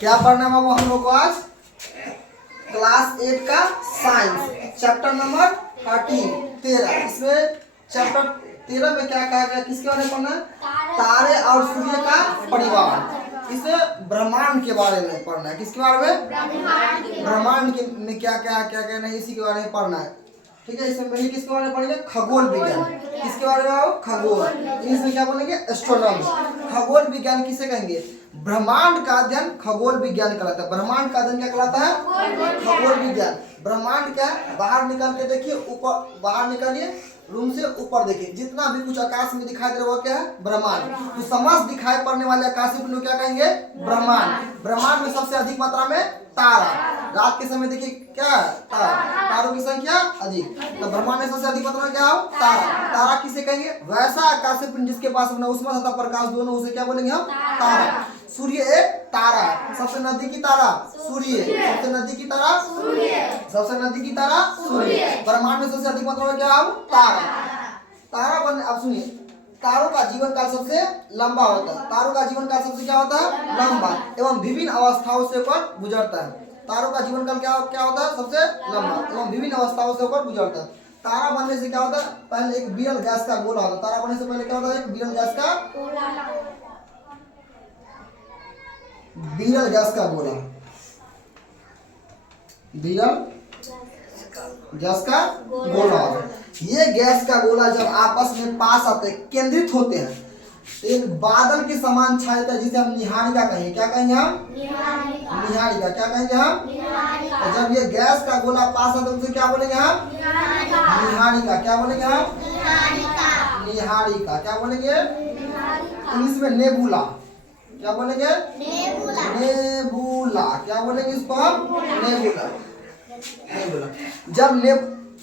क्या पढ़ना है बाबू हम लोग को आज? क्लास 8 का साइंस चैप्टर नंबर 13। इसमें चैप्टर 13 में क्या कहा गया, किसके बारे में पढ़ना है? तारे और सूर्य का परिवार। इसे ब्रह्मांड के बारे में पढ़ना है। किसके बारे में? ब्रह्मांड के में क्या क्या क्या क्या नहीं, इसी के बारे में पढ़ना है। ठीक है, इसमें पहले किसके बारे में पढ़ेंगे? खगोल विज्ञान। किसके बारे में आओ? खगोल। इसमें क्या बोलेंगे? एस्ट्रोनॉमी। खगोल विज्ञान किसे कहेंगे? ब्रह्मांड का अध्ययन खगोल विज्ञान कहलाता है। ब्रह्मांड का अध्ययन क्या कहलाता है? खगोल विज्ञान। ब्रह्मांड क्या? बाहर निकल के देखिए, ऊपर बाहर निकालिए, रूम से ऊपर देखिए, जितना भी कुछ आकाश में दिखाई दे रहा है वो क्या है? ब्रह्मांड। तो समस्त दिखाई पड़ने वाले आकाशीय पिंड क्या कहेंगे? ब्रह्मांड। ब्रह्मांड में सबसे अधिक मात्रा में तारा। रात के समय देखिए क्या तारा, तारों की संख्या अधिक। तो ब्रह्मांड में सबसे अधिक मात्रा में क्या हो? तारा। तारा किसे कहेंगे? वैसा आकाशीय पिंड जिसके पास अपना उष्मा तथा प्रकाश दोनों, उसे क्या बोलेंगे हम? तारा। सूर्य एक तारा है। सबसे नजदीकी तारा सूर्य। सबसे नजदीकी तारा सूर्य। सबसे नजदीकी तारा सूर्य। ब्रह्मांड में सबसे अधिक मात्रा में क्या हो? तारा। तारा बन, अब सुनिए, तारों का जीवन काल सबसे लंबा होता है। तारों का जीवन काल सबसे क्या होता है? लंबा, एवं विभिन्न अवस्थाओं से होकर गुजरता है। तारों का जीवन काल क्या होता है? सबसे लंबा एवं विभिन्न अवस्थाओं से होकर गुजरता है। तारा बनने से क्या होता है? पहले एक विरल गैस का गोला होता है। तारा बनने से पहले क्या होता है? एक विरल गैस का गोला। विरल गैस का गोला। ये गैस का गोला जब आपस में पास आते हैं, केंद्रित होते हैं, तो एक बादल के समान छा जाता है, जिसे हम निहारिका कहेंगे। क्या कहेंगे हम? निहारिका। क्या कहेंगे हम? तो जब ये गैस का गोला पास आता है, उसे क्या बोलेंगे हम? निहारिका। क्या बोलेंगे हम? निहारिका। क्या बोलेंगे? इंग्लिश में नेबुला। क्या बोलेंगे? नेबुला। क्या बोलेंगे इसको हम? नेबुला।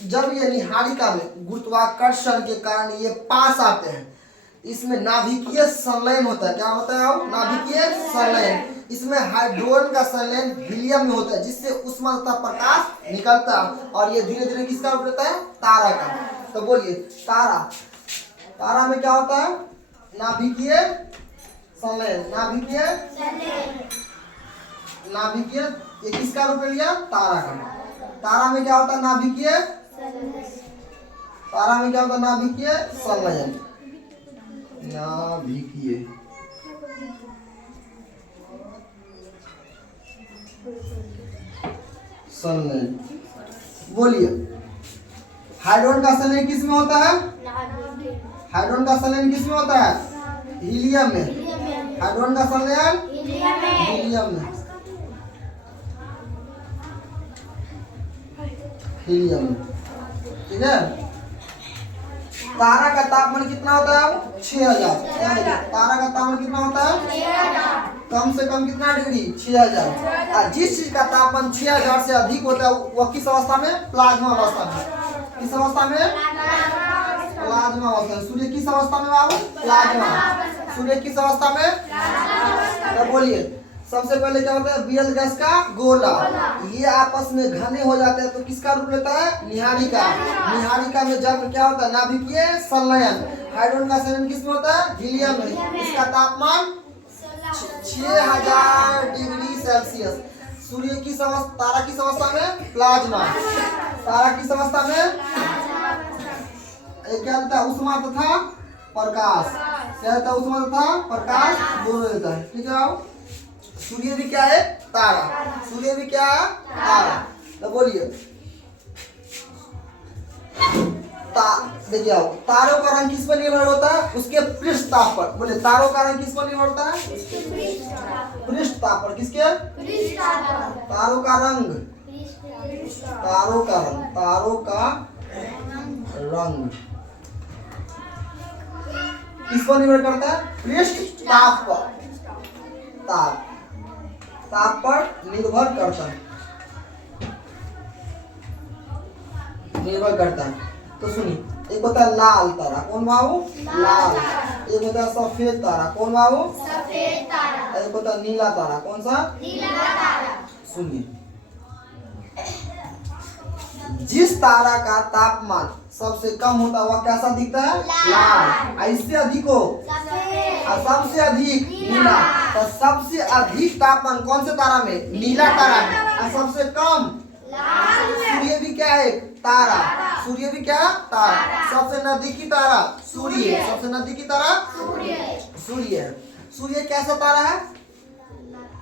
जब ये निहारिका में गुरुत्वाकर्षण के कारण ये पास आते हैं, इसमें नाभिकीय संलयन होता है। क्या होता है? नाभिकीय संलयन। इसमें हाइड्रोजन का संलयन हीलियम में होता है, जिससे ऊष्मा तथा प्रकाश निकलता है, और ये धीरे धीरे किसका रूप लेता है? तारा का। तो बोलिए, तारा, तारा में क्या होता है? नाभिकीय संलयन। नाभिकीय ये किसका रूप ले लिया? तारा का। तारा में क्या होता है? नाभिकीय। तारा में क्या होता है? नाभिकीय संलयन। नाभिकीय संलयन। बोलिए, हाइड्रोजन का संलयन किस में होता है? हाइड्रोजन का संलयन किस में होता है? हीलियम में। हाइड्रोजन का संलयन हीलियम में। हीलियम। ठीक है। तारा का तापमान कितना होता है? 6000। तारा का तापमान कितना होता है? कम से कम कितना डिग्री? 6000। जिस चीज का तापमान 6000 से अधिक होता है वह किस अवस्था में? प्लाज्मा अवस्था में। किस अवस्था में? प्लाज्मा अवस्था में। सूर्य किस अवस्था में बाबू? प्लाज्मा। सूर्य किस अवस्था में? तो बोलिए, सबसे पहले क्या होता है? विरल गैस का गोला। ये आपस में घने हो जाते हैं, तो किसका रूप लेता है? निहारिका। निहारिका में जब क्या होता है? नाभिकीय संलयन। हाइड्रोजन का संलयन किसमें होता है? हीलियम में। इसका तापमान 6000 डिग्री सेल्सियस। सूर्य की तारा किस अवस्था में? प्लाज्मा। तारा किस अवस्था में? क्या होता है? ऊष्मा तथा प्रकाश। क्या होता है? ऊष्मा तथा प्रकाश दोनों देता है। ठीक है। सूर्य भी क्या है? तारा। सूर्य भी क्या है? तारा। तो बोलिए, देखिए आओ, तारों का रंग किस पर निर्भर होता है? उसके पृष्ठ ताप पर। बोले, तारों का रंग किस पर निर्भर होता है? पृष्ठ ताप पर। किसके? तारों का रंग। तारों का रंग। तारों का रंग किस पर निर्भर करता है? पृष्ठ ताप पर। ताप पर निर्भर करता है। तो सुनिए, एक होता है लाल तारा। कौन बाबू? लाल। एक होता है सफेद तारा। कौन बाबू? सफेद तारा। एक होता है नीला तारा। कौन सा? नीला तारा। सुनिए, जिस तारा का तापमान सबसे कम होता है वह कैसा दिखता है? लाल। इससे अधिक हो और सबसे अधिक नीला। तो सबसे अधिक तापमान कौन से तारा में? नीला तारा में। और सबसे कम सूर्य भी क्या है? तारा। सूर्य भी क्या? तारा। सबसे नजदीकी तारा सूर्य। सबसे नजदीकी तारा सूर्य। सूर्य कैसा तारा है?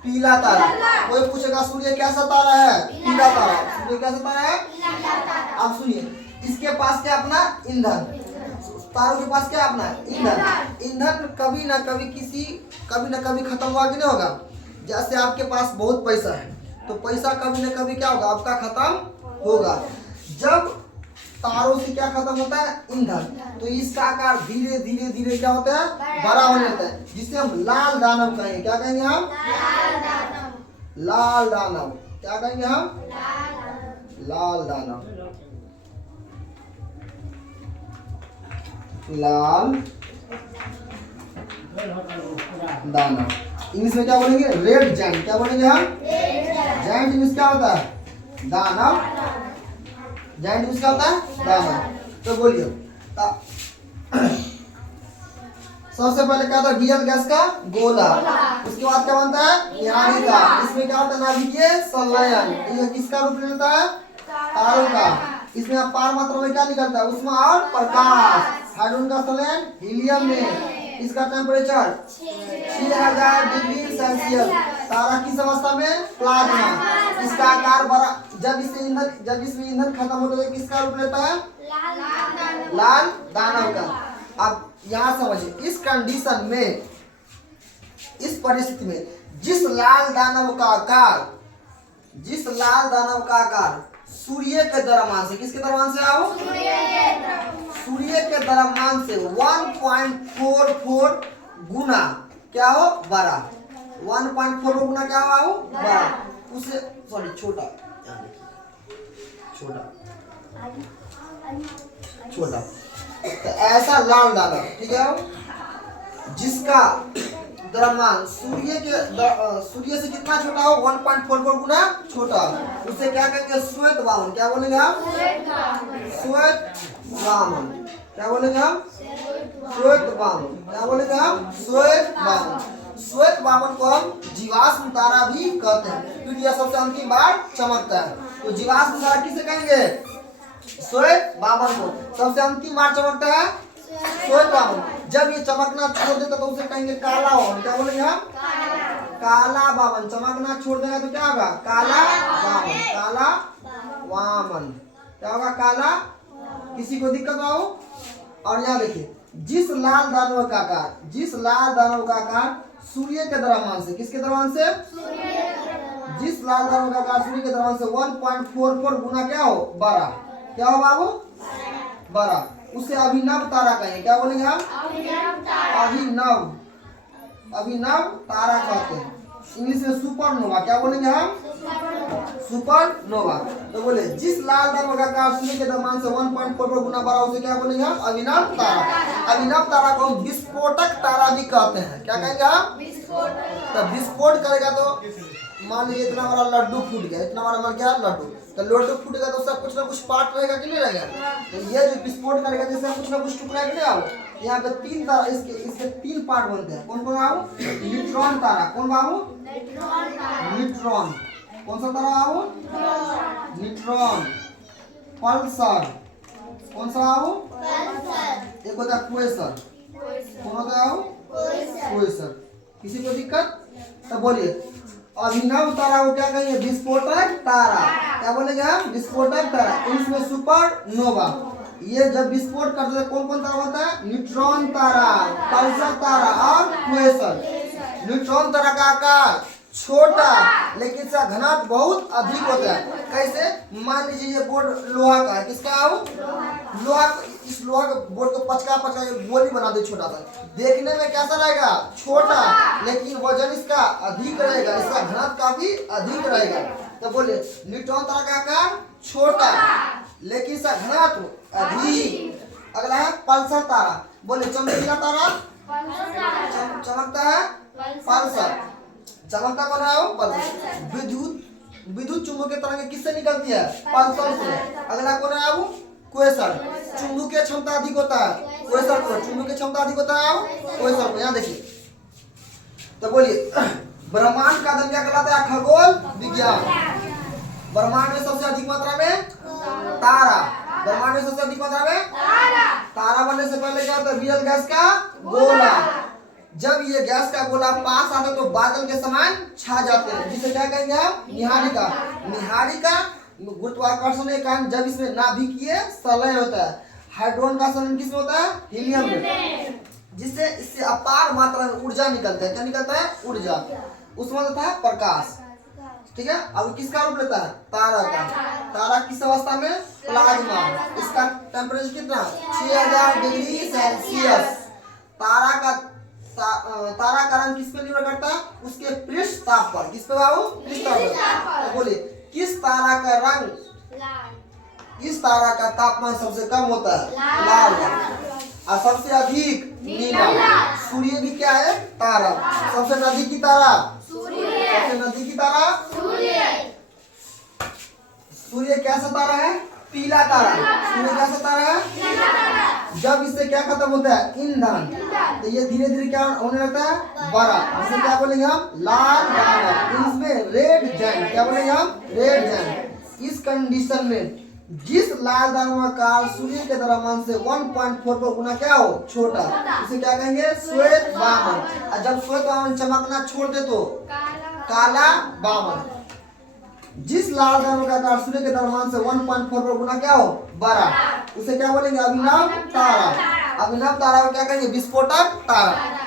पीला तारा। कोई पूछेगा सूर्य कैसा तारा है? पीला तारा। सूर्य कैसा तारा है? अब सुनिए, इसके पास क्या अपना ईंधन, तारों के पास क्या अपना ईंधन। ईंधन कभी ना कभी खत्म हुआ कि नहीं होगा। जैसे आपके पास बहुत पैसा है तो पैसा कभी ना कभी क्या होगा? आपका खत्म होगा। जब तारों से क्या खत्म होता है? ईंधन। तो इसका आकार धीरे धीरे धीरे क्या होता है? बड़ा होने लगता है, जिसे हम लाल दानव कहेंगे। क्या कहेंगे हम? लाल दानव। क्या कहेंगे हम? लाल दानव। लाल दानव। इंग्लिश में क्या बोलेंगे? Red giant. क्या बोलेंगे हम? जायंट इंग्लिश क्या होता है? दानव। जायंट इंग्लिश क्या होता है? दानव। तो बोलिए, सबसे पहले क्या था? गियल गैस का गोला। उसके बाद क्या बनता है? का। इसमें क्या होता है? नाभिकीय संलयन। ये किसका रूप लेता है? तारों का। इसमें अपार मात्रा में क्या निकलता है? ऊष्मा और प्रकाश। हाइड्रोजन का संलयन हीलियम में। इसका टेम्परेचर 6000 डिग्री सेल्सियस। तारा किस अवस्था में? प्लाज्मा। इसका आकार बड़ा। जब इसमें ईंधन खत्म होता है किसका रूप लेता है? लाल दानव का। अब यहाँ समझिए, इस कंडीशन में, इस परिस्थिति में जिस लाल दानव का आकार सूर्य के द्रव्यमान से, किसके द्रव्यमान से आओ? सूर्य के द्रव्यमान से 1.44 गुना क्या हो? बड़ा। 1.44 गुना क्या हो? बड़ा। उसे छोटा। तो ऐसा लाल दानव, ठीक है, जिसका द्रव्यमान सूर्य से कितना छोटा हो? 1.44 गुना छोटा। उसे क्या कहेंगे? श्वेत वामन। क्या बोलेंगे हम? श्वेत वामन। क्या बोलेंगे हम? श्वेत वामन। क्या बोलेंगे हम? श्वेत वामन। श्वेत वामन को हम जीवाश्म तारा भी कहते हैं, क्योंकि यह सबसे अंतिम बार चमकता है। तो जीवाश्म तारा किसे कहेंगे? श्वेत वामन को। सबसे अंतिम बार चमकता है श्वेत वामन। जब ये चमकना छोड़ देता तो उसे कहेंगे काला वामन। क्या बोलेंगे हम? काला वामन। चमकना छोड़ देगा तो क्या होगा? काला वामन। काला वामन क्या होगा? काला। किसी को दिक्कत ना हो। और यहाँ देखिए, जिस लाल दानव का आकार सूर्य के द्रव्यमान से, किसके द्रव्यमान से? जिस लाल दानव का आकार सूर्य के द्रव्यमान से 1.44 गुना क्या हो? बड़ा। क्या हो बाबू? बड़ा। उसे अभिनव तारा कहेंगे। क्या बोलेंगे हम? अभिनव तारा कहते हैं। इंग्लिश में सुपरनोवा। क्या बोलेंगे हम? सुपरनोवा। तो बोले जिस लाल दानव का आकार सूर्य के द्रव्यमान से 1.44 गुना बड़ा, उसे क्या बोलेंगे हम? अभिनव तारा। अभिनव तारा को हम विस्फोटक तारा भी कहते हैं। क्या कहेंगे हम? तो विस्फोट करेगा तो मान लीजिए इतना बड़ा लड्डू फूट गया, इतना बड़ा मर गया लड्डू, तो लड्डू फूटेगा तो उसका कुछ ना कुछ पार्ट रहेगा कि नहीं रहेगा? तो ये जो विस्फोट करेगा जिसका कुछ ना कुछ टुकड़ा कि नहीं आओ। यहाँ पे 3 तारा, इसके 3 पार्ट बनते हैं। कौन कौन आओ? न्यूट्रॉन तारा। कौन बाबू? न्यूट्रॉन। कौन सा तारा बाबू? न्यूट्रॉन। पल्सर। कौन सा बाबू? एक होता है क्वेसर। कौन होता है बाबू? क्वेसर। किसी को दिक्कत? तो बोलिए, अभिनव तारा को क्या कहेंगे? विस्फोटक तारा। क्या बोलेंगे हम? विस्फोटक तारा। इसमें सुपरनोवा। ये जब विस्फोट करते हैं कौन कौन तारा बनता है? न्यूट्रॉन तारा, पल्सर तारा और क्वेसर। न्यूट्रॉन तारा का आकार छोटा लेकिन इसका घनत्व बहुत अधिक होता है। कैसे? मान लीजिए ये बोर्ड लोहा का है। किसका है? लोहा। इस लोहा के बोर्ड को पचका गोली बना दे छोटा सा, देखने में कैसा रहेगा? छोटा, लेकिन वजन इसका अधिक रहेगा, इसका घनत्व काफी अधिक रहेगा। तो बोले न्यूट्रॉन तारा का आकार छोटा लेकिन इसका घनत्व अधिक। अगला है पल्सर तारा। बोले चमकीला तारा चमकता है पल्सर। चमकता कौन है? पल्सर। विद्युत चुंबकीय तरंगें किससे निकलती है? पल्सर से। अगला कौन है? क्वेसर। चुंबकीय क्षमता अधिक होता है क्वेश्चन को चुंबक की क्षमता अधिक होता है क्वेश्चन को। यहाँ देखिए तो बोलिए ब्रह्मांड का अध्ययन क्या कहलाता है? खगोल विज्ञान। ब्रह्मांड में सबसे अधिक मात्रा में तारा। ब्रह्मांड में सबसे अधिक मात्रा में तारा बनने से पहले क्या होता है? रियल गैस का गोला। जब ये गैस का गोला पास आता है तो बादल के समान छा जाते हैं, जिसे क्या कहेंगे हम? निहारिका। निहारिका गुरुत्वाकर्षण के कारण जब इसमें नाभिकीय संलयन होता है। हाइड्रोजन का संलयन किसमें होता है? हीलियम में, जिससे इससे अपार मात्रा में ऊर्जा निकलता है। क्या निकलता है? ऊर्जा। उसमें होता है प्रकाश। ठीक है। अब किसका रूप लेता है? तारा का। तारा किस अवस्था में? प्लाज्मा। इसका टेम्परेचर कितना? 6000 डिग्री सेल्सियस। तारा का रंग किस पे निर्भर करता है? उसके पृष्ठ ताप पर। किस पे बाबू? पृष्ठ ताप पर। तो बोलिए किस तारा का रंग, इस तारा का तापमान सबसे कम होता है? लाल। और सबसे अधिक नीला। सूर्य भी क्या है? तारा। सबसे नजदीकी तारा? सबसे नजदीकी तारा सूर्य कैसा तारा है? पीला तारा। सूर्य कैसा तारा है? जब इससे क्या खत्म होता है? ईंधन, तो ये धीरे धीरे क्या होने लगता है? बड़ा। इसे क्या बोलेंगे हम? लाल दानव। इसमें रेड जायंट। क्या बोलेंगे हम? Red giant. इस कंडीशन में जिस लाल दानव का आकार सूर्य के द्रव्यमान से 1.4 पर गुना क्या हो? छोटा, इसे क्या कहेंगे? श्वेत वामन। और जब श्वेत वामन चमकना छोड़ दे तो काला वामन। जिस लाल दानव का आकार सूर्य के द्रव्यमान से 1.4 पर गुना क्या हो? बड़ा, उसे क्या बोलेंगे? अभिनव तारा। अभिनव तारा को क्या कहेंगे? विस्फोटक तारा।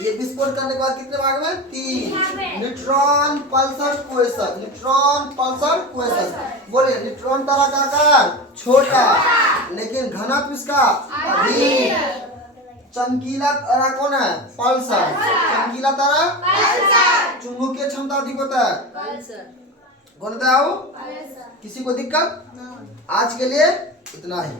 ये विस्फोट करने के बाद कितने भाग में? 3। Neutron pulsar quasar. Neutron pulsar quasar. बोलिए न्यूट्रॉन तारा का आकार छोटा लेकिन घनत्व इसका अधिक। चमकीला तारा कौन है? पल्सर। चमकीला तारा चुंबकीय क्षमता अधिक होता है। कौन होता है? किसी को दिक्कत? आज के लिए इतना ही।